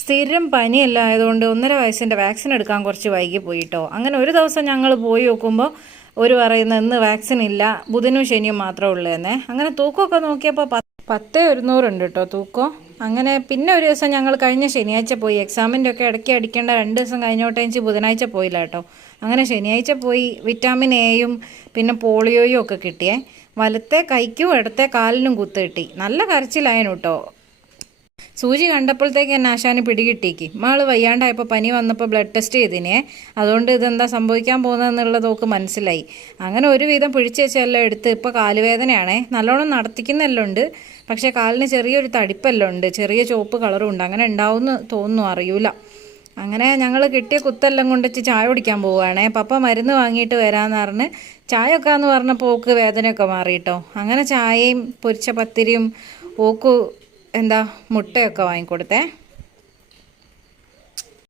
സ്ഥിരം പനിയല്ല ആയതുകൊണ്ട് 1.5 വയസ്സിൻ്റെ വാക്സിൻ എടുക്കാൻ കുറച്ച് വൈകി പോയിട്ടോ. അങ്ങനെ ഒരു ദിവസം ഞങ്ങൾ പോയി നോക്കുമ്പോൾ ഒരു പറയുന്നത് ഇന്ന് വാക്സിൻ ഇല്ല, ബുധനും ശനിയും മാത്രമേ ഉള്ളൂ എന്നേ. അങ്ങനെ തൂക്കമൊക്കെ നോക്കിയപ്പോൾ 10/100 ഉണ്ട് കേട്ടോ തൂക്കം. അങ്ങനെ പിന്നെ ഒരു ദിവസം ഞങ്ങൾ കഴിഞ്ഞ ശനിയാഴ്ച പോയി. എക്സാമിൻ്റെ ഒക്കെ ഇടയ്ക്ക് അടിക്കേണ്ട 2 ദിവസം കഴിഞ്ഞോട്ടേച്ച് ബുധനാഴ്ച പോയില്ല കേട്ടോ. അങ്ങനെ ശനിയാഴ്ച പോയി. വിറ്റാമിൻ എയും പിന്നെ പോളിയോയും ഒക്കെ കിട്ടിയേ. വലത്തെ കൈക്കും ഇടത്തെ കാലിനും കുത്ത് കിട്ടി. നല്ല കരച്ചിലായിരുന്നു കേട്ടോ. സൂചി കണ്ടപ്പോഴത്തേക്ക് എന്നെ ആശാന് പിടികിട്ടിക്ക്. മാള് വയ്യാണ്ടായപ്പോൾ പനി വന്നപ്പോൾ ബ്ലഡ് ടെസ്റ്റ് ചെയ്തിനെ. അതുകൊണ്ട് ഇതെന്താ സംഭവിക്കാൻ പോകുന്നതെന്നുള്ളത് ഓക്ക് മനസ്സിലായി. അങ്ങനെ ഒരുവിധം പിടിച്ചു വെച്ചെല്ലാം എടുത്ത് ഇപ്പോൾ കാലുവേദനയാണേ. നല്ലോണം നടത്തിക്കുന്നെല്ലാം ഉണ്ട്, പക്ഷേ കാലിന് ചെറിയൊരു തടിപ്പെല്ലാം ഉണ്ട്, ചെറിയ ചുവപ്പ് കളറും ഉണ്ട്. അങ്ങനെ ഉണ്ടാവുമെന്ന് തോന്നുന്നു, അറിയൂല. അങ്ങനെ ഞങ്ങൾ കിട്ടിയ കുത്തെല്ലാം കൊണ്ടുവച്ച് ചായ കുടിക്കാൻ പോവുകയാണേ. പപ്പ മരുന്ന് വാങ്ങിയിട്ട് വരാമെന്ന് പറഞ്ഞ് ചായ വെക്കാമെന്ന് പറഞ്ഞപ്പോൾ ഓക്ക് വേദനയൊക്കെ മാറിയിട്ടോ. അങ്ങനെ ചായയും പൊരിച്ച പത്തിരിയും ഓക്ക് മുട്ടയൊക്കെ വാങ്ങിക്കൊടുത്തേ.